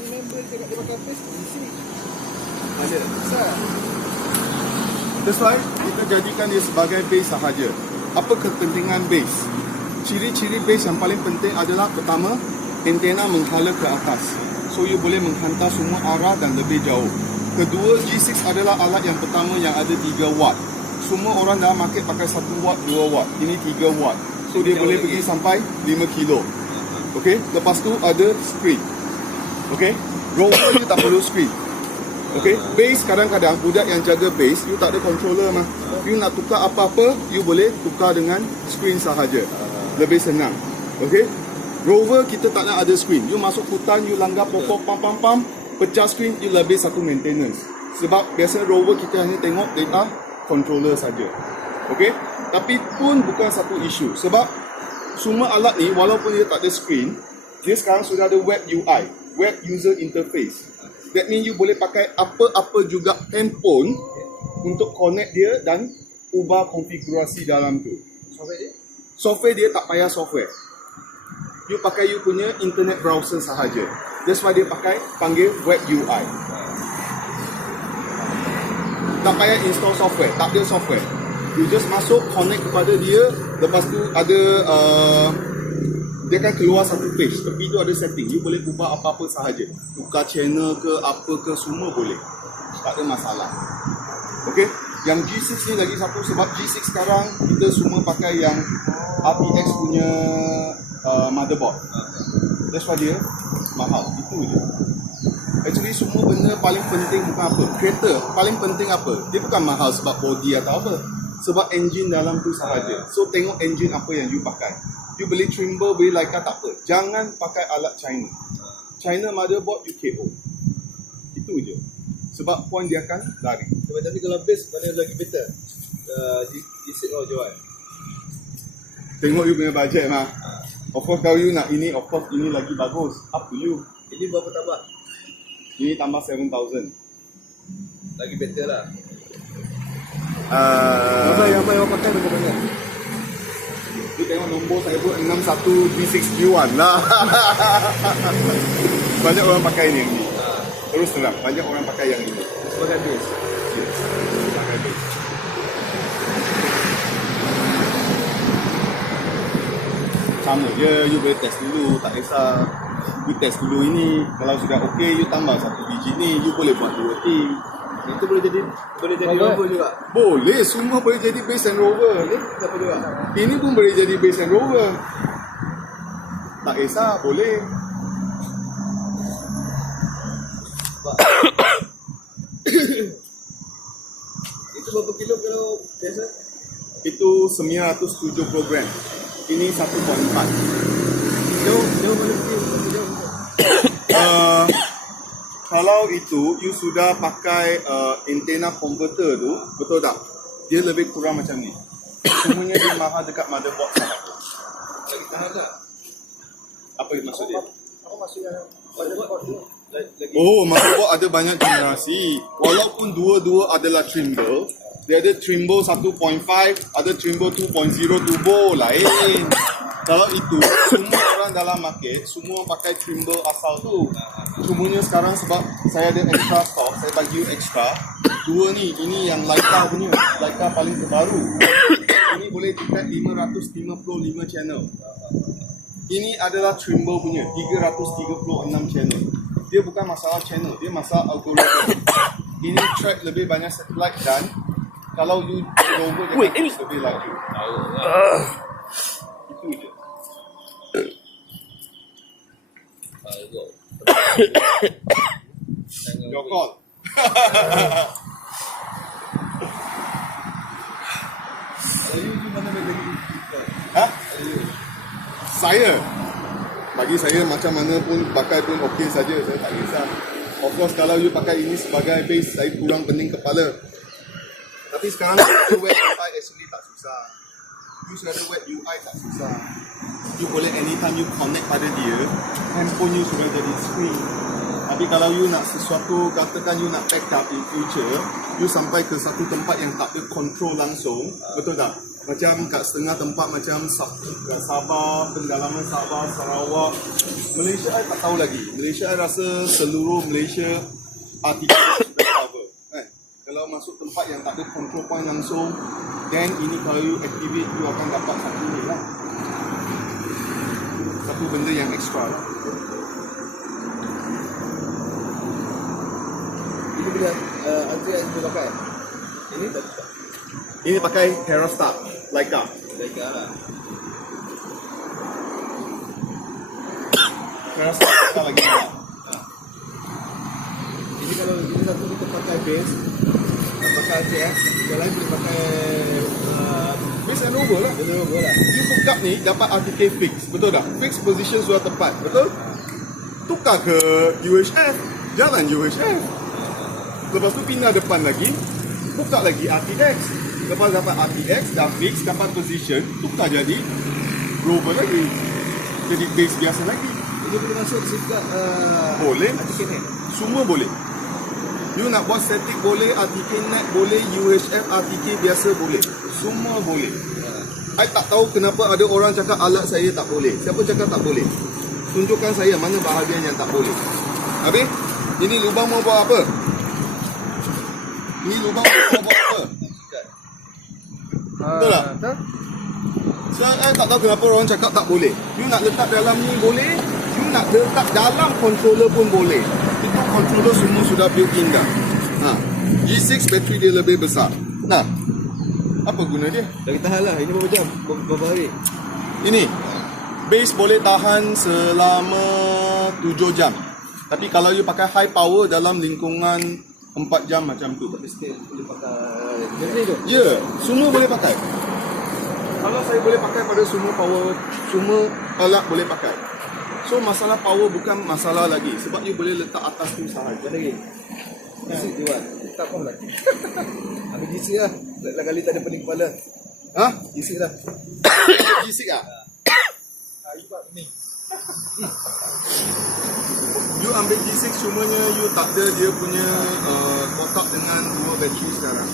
Ini member dia pakai base isi. Ada. Besar. That's why kita jadikan dia sebagai base sahaja. Apa kepentingan base? Ciri-ciri base yang paling penting adalah pertama, antena menghala ke atas. So you boleh menghantar semua arah dan lebih jauh. Kedua, G6 adalah alat yang pertama yang ada 3 watt. Semua orang dalam market pakai 1 watt, 2 watt. Ini 3 watt. So dia boleh pergi sampai 5 kilo. Okay, lepas tu ada screen. Okay, rover you tak perlu screen. Okay, base kadang-kadang budak yang jaga base, you tak ada controller mah. You nak tukar apa-apa, you boleh tukar dengan screen sahaja. Lebih senang. Okay, rover kita tak nak ada screen. You masuk hutan, you langgar pokok, pam, pecah screen, you lebih satu maintenance. Sebab biasa rover kita hanya tengok data controller saja. Okay, tapi pun bukan satu isu. Sebab semua alat ni walaupun dia tak ada screen, dia sekarang sudah ada web UI, web user interface. That means you boleh pakai apa-apa juga handphone untuk connect dia dan ubah konfigurasi dalam tu. Software dia tak payah software. You pakai you punya internet browser sahaja. That's why dia panggil web UI. Tak payah install software, tak ada software. You just masuk, connect kepada dia. Lepas tu ada dia akan keluar satu page. Tepi tu ada setting. You boleh ubah apa-apa sahaja. Tukar channel ke apa ke semua boleh. Tak ada masalah. Okay. Yang G6 ni lagi satu sebab G6 sekarang kita semua pakai yang RTX punya motherboard. That's why dia mahal. Itu je. Actually semua benda paling penting bukan apa. Kereta paling penting apa? Dia bukan mahal sebab body atau apa. Sebab engine dalam tu sahaja. So tengok engine apa yang you pakai. You beli Trimble, beli Leica tak apa. Jangan pakai alat China. China motherboard you KO. Itu je. Sebab point dia akan lari. Tapi kalau base mana lagi better? G6 or jual? Tengok you punya budget mah. Of course kalau you nak ini, of course ini lagi bagus. Up to you. Ini berapa tambah? Ini tambah 7,000. Lagi better lah. Yang apa yang pakai berapa banyak? You tengok nombor saya pun 61 G6G1 lah. Banyak orang pakai ni yang ni. Terus terang, banyak orang pakai yang ini. Sebagai base. Yes. Pakai base. Sama je, you boleh test dulu, tak kisah. You test dulu ini, kalau sudah okey, you tambah satu biji ni, you boleh buat 2 team. Itu boleh jadi rover juga. Boleh, semua boleh jadi base and rover. Siapa juga? Ini pun boleh jadi base and rover. Tak kisah, boleh. Itu berapa kilo kalau biasa? Itu 970 gram. Ini 1.4. Jauh mana jauh? Kalau itu, you sudah pakai antena converter tu, betul tak? Dia lebih kurang macam ni. Semuanya dia mahal dekat motherboard sahaja. Lagi mahal tak? Apa yang maksud dia? Apa maksudnya? Motherboard tu? Oh, motherboard ada banyak generasi. Walaupun dua-dua adalah Trimble, dia ada Trimble 1.5, ada Trimble 2.0 turbo lain. Kalau itu, semua orang dalam market, semua pakai Trimble asal tu. Cumanya sekarang sebab saya ada extra stock, saya bagi you extra. Dua ni, ini yang Leica punya, Leica paling terbaru. Ini boleh detect 555 channel. Ini adalah Trimble punya, 336 channel. Dia bukan masalah channel, dia masalah algoritma. Ini track lebih banyak satellite dan kalau you rover dia akan lebih laju. Itu je. Your call. Saya bagi saya macam mana pun pakai pun okey saja, saya tak kisah. Of course kalau you pakai ini sebagai base, saya kurang pening kepala. Tapi sekarang web UI actually tak susah. You sudah ada web UI tak susah. You boleh anytime you connect pada dia, handphone you sudah jadi screen. Tapi kalau you nak sesuatu, katakan you nak backup in future, you sampai ke satu tempat yang tak ada control langsung, betul tak? Macam kat setengah tempat macam Sabah, pendalaman Sabah, Sarawak. Malaysia I tak tahu lagi. Malaysia I rasa seluruh Malaysia RTK sudah cover. Kalau masuk tempat yang tak ada control point langsung, then ini kalau you activate, you akan dapat satu ni lah. Satu benda yang extra lah. Ini bila RTX boleh pakai. Ini tak buka. Ini pakai Terrastar, Leica. Leica lah. Terrastar kita lagi tak. Ini kalau ini satu kita pakai base, pakai RTX, yang lain boleh pakai Base and rover lah. base rover lah. You hook up ni dapat RTK fix, betul tak? Fix position sudah tepat, betul? Tukar ke UHF, jalan UHF. Lepas tu pindah depan lagi, buka lagi RTX. Lepas dapat RTX, dah fix, dapat position, tukar jadi rover lagi. Jadi base biasa lagi. Ini boleh masuk juga Boleh, RTK net. semua boleh. You nak buat static boleh, RTK net boleh, UHF, RTK biasa boleh. Semua boleh. I tak tahu kenapa ada orang cakap alat saya tak boleh. Siapa cakap tak boleh? Tunjukkan saya mana bahagian yang tak boleh. Habis, ini lubang mau buat apa? Ini lubang mau buat apa? Betul tak? Betul? Saya tak tahu kenapa orang cakap tak boleh. You nak letak dalam ni boleh, you nak letak dalam controller pun boleh. Itu controller semua sudah built-in dah. G6 bateri dia lebih besar. Nah, apa guna dia? Dah kita tahan lah. Ini berapa jam? Berapa hari? Ini base boleh tahan selama 7 jam. Tapi kalau you pakai high power dalam lingkungan 4 jam macam tu. Tapi still boleh pakai bateri tu? Ya, semua boleh pakai. Kalau saya boleh pakai pada semua power, semua alat boleh pakai. So masalah power bukan masalah lagi sebab you boleh letak atas tu sahaja. Mana lagi? Isi tu kan? Tak faham lah. Ambil isi lah. Lain kali tak ada pening kepala. Ha? Isi lah. G6 ah? You buat ni. You ambil G6 cumanya you tak ada dia punya kotak dengan 2 bateri sekarang.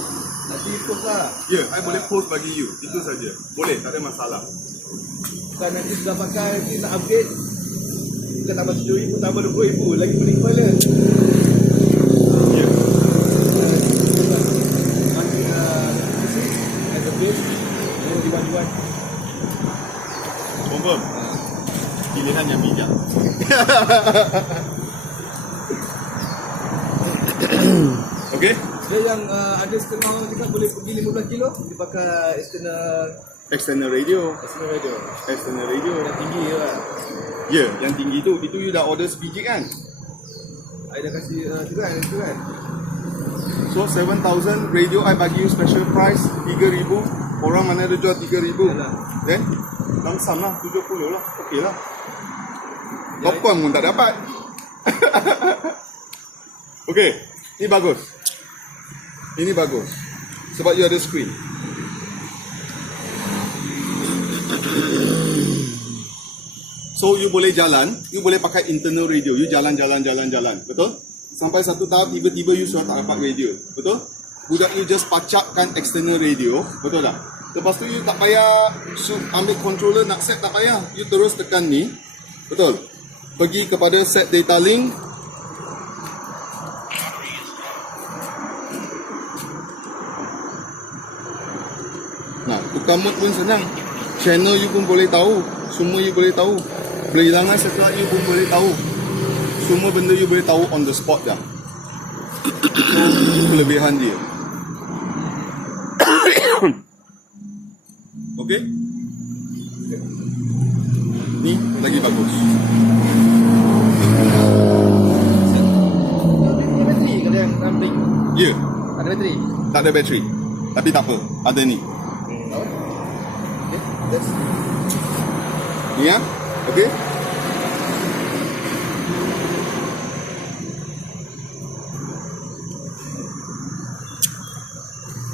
Nanti post lah. Ya, I boleh post bagi you. Itu saja. Boleh, tak ada masalah. Bukan nanti sudah pakai, nanti nak update. Bukan tambah RM7,000, tambah RM20,000. Lagi pening kepala. Ya. Nanti isi. As a base. Yang diwan-diwan. Confirm. Pilihan yang bijak. Okay? Dia yang ada setengah juga boleh pergi 15 kilo. Dia pakai External radio. external radio. External radio. Yang tinggi je kan. Ya, yang tinggi tu. Itu you dah order sebiji kan? I dah kasih tu kan. So 7,000 radio I bagi you special price 3,000. Orang mana ada jual 3,000. Yalah. Then langsam lah 70 lah. Okey lah. Topang pun tak dapat. Okey, ni bagus. Ini bagus. Sebab you ada screen. So you boleh jalan, you boleh pakai internal radio. You jalan. Betul? Sampai satu tahap tiba-tiba you sudah tak dapat radio. Betul? Budak you just pacakkan external radio. Betul tak? Lepas tu you tak payah ambil controller nak set, tak payah. You terus tekan ni. Betul? Pergi kepada set data link. Nah, tukar mode pun senang. Channel you pun boleh tahu. Semua you boleh tahu. Perhilangan setelah you pun boleh tahu. Semua benda you boleh tahu on the spot dah. So, itu kelebihan dia. Okay? Ni lagi bagus. Ada bateri ke dia yang samping? Ya, Ada bateri? tak ada bateri. Tapi tak apa, ada ni. Okay, that's Ni ya? Okay?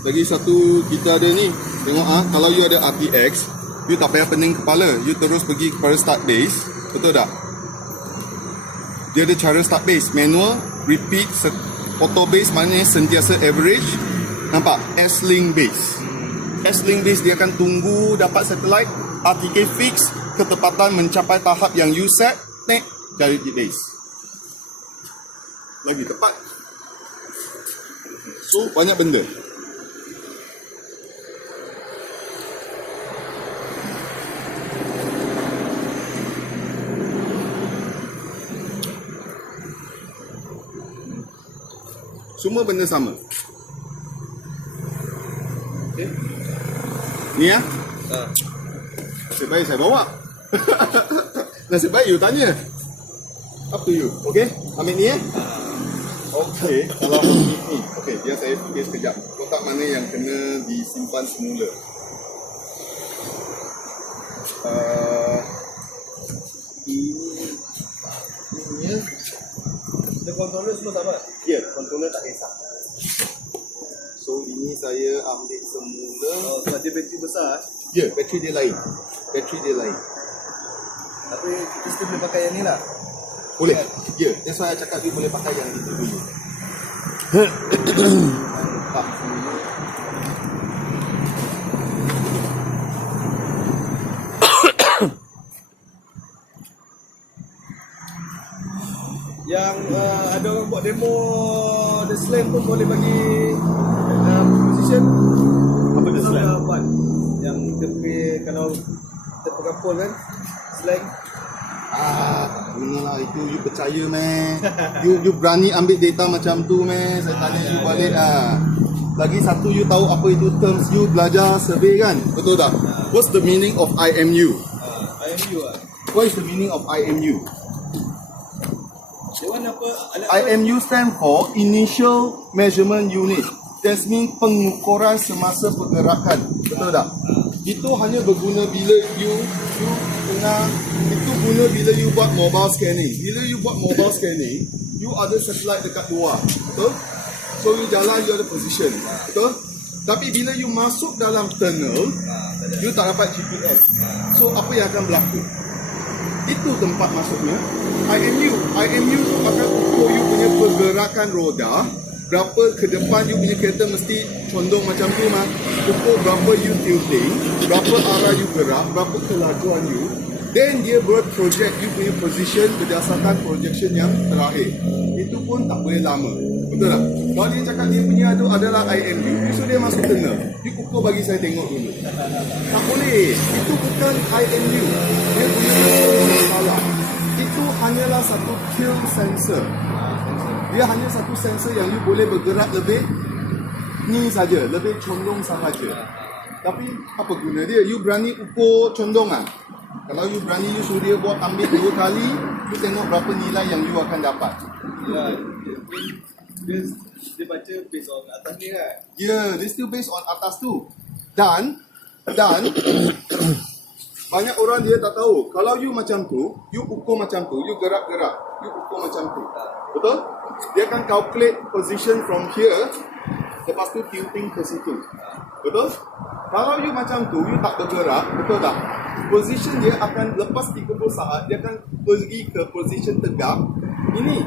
Lagi satu kita ada ni. Tengok kalau you ada RTX, you tak payah pening kepala. You terus pergi kepada start base. Betul tak? Dia ada cara start base. Manual, repeat, auto base maknanya sentiasa average. Nampak? S-link base. S-Link base dia akan tunggu dapat satellite, RTK fix, ketepatan mencapai tahap yang you set, cari di base. Lagi tepat. So, banyak benda. Semua benda sama. Okay. Ni ya. Nasib baik saya bawa. Nasib baik you tanya. Up to you. Okay? Ambil ni ya. Okay. Kalau ni. Okay, biar saya fikir sekejap. Kotak mana yang kena disimpan semula? Ini ya. The controller semua sama? Ya, controller tak kisah. So ini saya ambil semula. Oh, sebab dia bateri besar. Ya, bateri dia lain. Bateri dia lain. Tapi kita still boleh pakai yang ni lah. Boleh. Ya, that's why saya cakap dia boleh pakai yang itu dulu. Tak, semula. Yang ada orang buat demo The Slam pun boleh bagi position. Apa The Slam? Buat yang dia boleh, kalau kita pegang pole kan, slang. Tak gunalah itu, you percaya meh. You berani ambil data macam tu meh. Saya tanya you balik ah. Lagi satu, you tahu apa itu terms, you belajar survey kan? Betul tak? What's the meaning of IMU? IMU lah. What is the meaning of IMU? Dia warna apa? IMU stand for Initial Measurement Unit. That means pengukuran semasa pergerakan. Betul tak? Itu hanya berguna bila you tengah, itu guna bila you buat mobile scanning. Bila you buat mobile scanning, you ada satellite dekat luar. Betul? So you jalan, you ada position. Betul? Tapi bila you masuk dalam tunnel, you tak dapat GPS. So apa yang akan berlaku? Itu tempat masuknya IMU tu akan ukur you punya pergerakan roda, berapa ke depan you punya kereta mesti condong macam tu mah. Ukur berapa you tilting, berapa arah you gerak, berapa kelajuan you. Then dia project you punya position berdasarkan projection yang terakhir. Itu pun tak boleh lama. Betul tak? Kalau dia cakap dia punya tu adalah IMU, so dia masuk tunnel. You ukur bagi saya tengok dulu. Tak boleh. Itu bukan IMU. Dia punya salah. Itu hanyalah satu kill sensor. Dia hanya satu sensor yang you boleh bergerak lebih ni saja, lebih condong sahaja. Tapi apa guna dia? You berani ukur condongan. Kalau you berani, you suruh dia buat ambil 2 kali, you tengok berapa nilai yang you akan dapat. Ya, dia baca based on atas ni kan? Ya, dia still based on atas tu. Dan banyak orang dia tak tahu. Kalau you macam tu, you ukur macam tu, you gerak-gerak, you ukur macam tu. Betul? Dia akan calculate position from here, lepas tu tilting ke situ. Betul? Kalau you macam tu, you tak bergerak, betul tak? Position dia akan lepas 30 saat, dia akan pergi ke position tegak. Ini